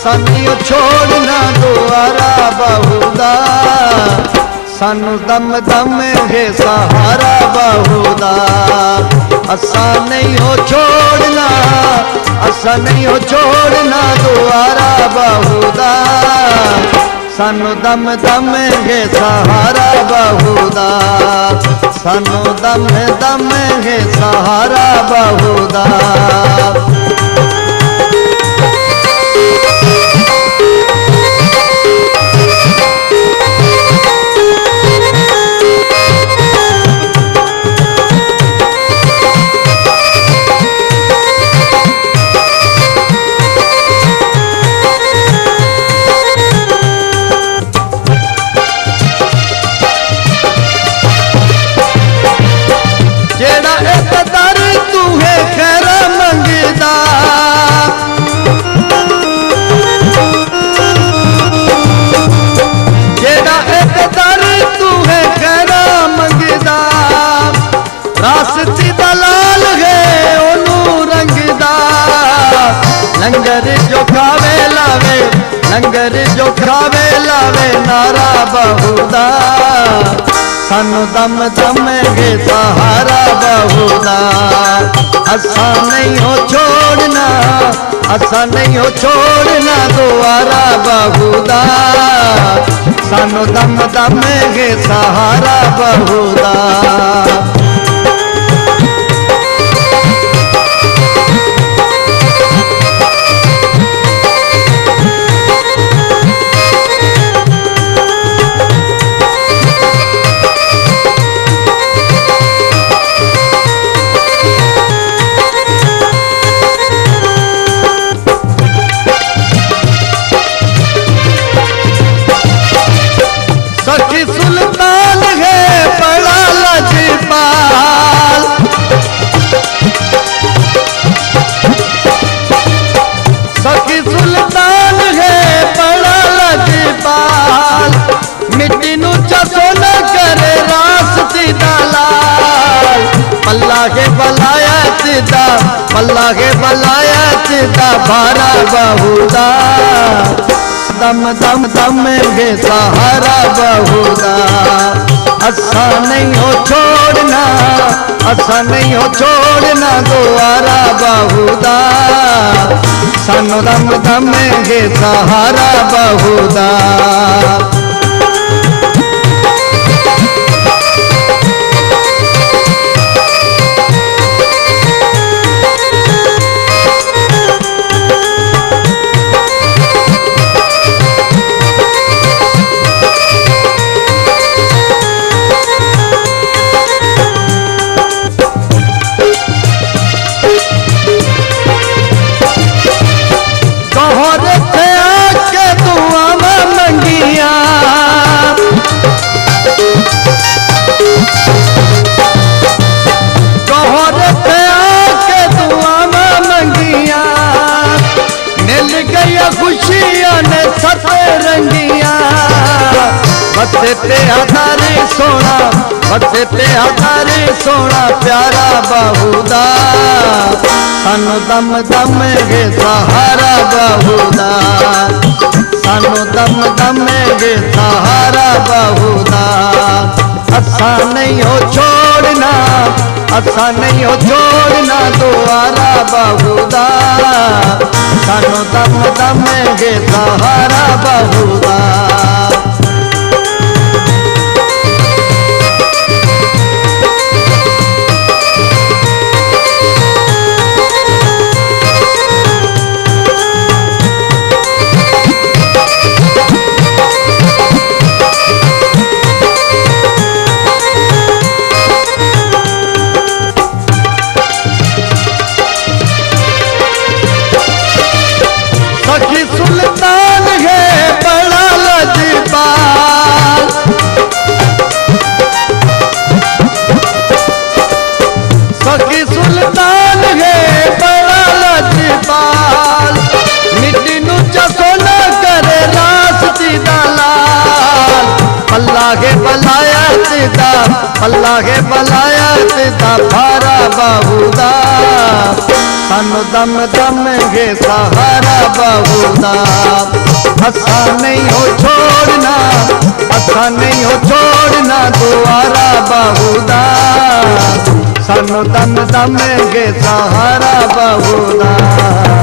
असा नहीं छोड़ना द्वारा बहुदा सानू दम दम है सहारा बहुदा असा नहीं हो छोड़ना असा नहीं हो छोड़ना द्वारा बहुदा सानू दम दम है सहारा बहुदा सानू दम दम है सहारा बहुदा लंगर जो खावे लावे लंगर जो खावे लावे नारा बहुदा सानू दम दम गे सहारा बहुदा असा नहीं हो छोड़ना असा नहीं हो छोड़ना द्वारा बहुदा सानू दम दम गे सहारा बहुदा सखी सुल्तान है बड़ा लजपाल सखी सुल्तान है बड़ा लजपाल मिट्टी नू चसो न करे रास्ती दलाल पल्ला के बलायत दा पल्ला के बलायत दा भारा बहुदा दम दम दम गे सहारा बहुदा असा नहीं हो छोड़ना असा नहीं हो छोड़ना द्वारा बहुदा सानू दम दम गे सहारा बहुदा खुशियां ने सतरंगिया बसते हजारे सोना बसते हजारे सोना प्यारा बहुदा सानू दम दम गे सहारा बहुदा सानू दम दम गे सहारा बहुदा असा नहीं हो छोड़ना असा नहीं हो छोड़ना द्वारा बहुदा सानू दम दम गे सहारा बहुदा सखी सुल्तान है बड़ा लजपाल सखी सुल्तान है बड़ा लजपाल मिट्टी नू चसो न करे रास्ती दलाल अल्लाह के बलायत दा अल्लाह के बलायत दा भारा बहुदा सानू दम दम गे सहारा बहुदा। असा नहीं हो छोड़ना, असा नहीं हो छोड़ना दोबारा बहुदा। सानू दम दम गे सहारा बहुदा।